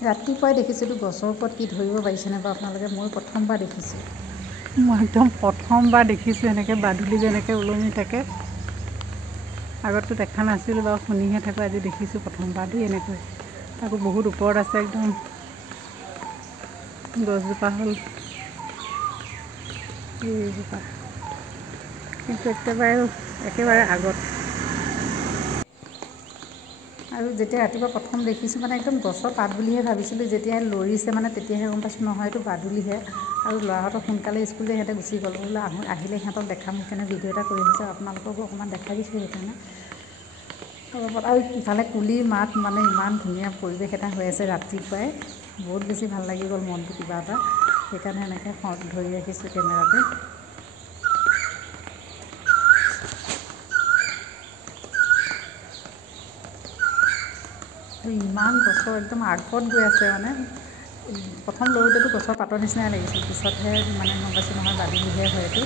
ৰাতিপুৱাই দেখিছিলোঁ গছৰ ওপৰত কি ধৰিব পাৰিছেনে বাৰু আপোনালোকে? মই প্ৰথমবাৰ দেখিছোঁ। মই একদম প্ৰথমবাৰ দেখিছোঁ এনেকৈ বাদুলি যেনেকৈ ওলমি থাকে। আগততো দেখা নাছিলোঁ বাৰু, শুনিহে থাকোঁ, আজি দেখিছোঁ প্ৰথমবাৰ দেই এনেকৈ। তাকো বহুত ওপৰত আছে, একদম গছজোপা হ'ল এইজোপা, কিন্তু একেবাৰে আগত। আৰু যেতিয়া ৰাতিপুৱা প্ৰথম দেখিছোঁ মানে একদম গছৰ পাত বুলিহে ভাবিছিলোঁ। যেতিয়া লৰিছে মানে তেতিয়াহে গম পাইছোঁ নহয় এইটো বাদুলিহে। আৰু ল'ৰাহঁতক সোনকালে স্কুল যে সিহঁতে গুচি গ'ল। বোলো আহিলে সিহঁতক দেখাম, সেইকাৰণে ভিডিঅ' এটা কৰি দিছোঁ, আপোনালোককো অকণমান দেখাই দিছোঁ সেইকাৰণে। আৰু ইফালে কুলিৰ মাত, মানে ইমান ধুনীয়া পৰিৱেশ এটা হৈ আছে ৰাতিপুৱাই, বহুত বেছি ভাল লাগি গ'ল মনটো কিবা এটা, সেইকাৰণে এনেকৈ ধৰি ৰাখিছোঁ কেমেৰাটো। আৰু ইমান গছৰ একদম আগত গৈ আছে, মানে প্ৰথম লৰোতেতো গছৰ পাতৰ নিচিনাই লাগিছিল, পিছতহে মানে গম পাইছোঁ নহয় বাদুলিহে হয় এইটো।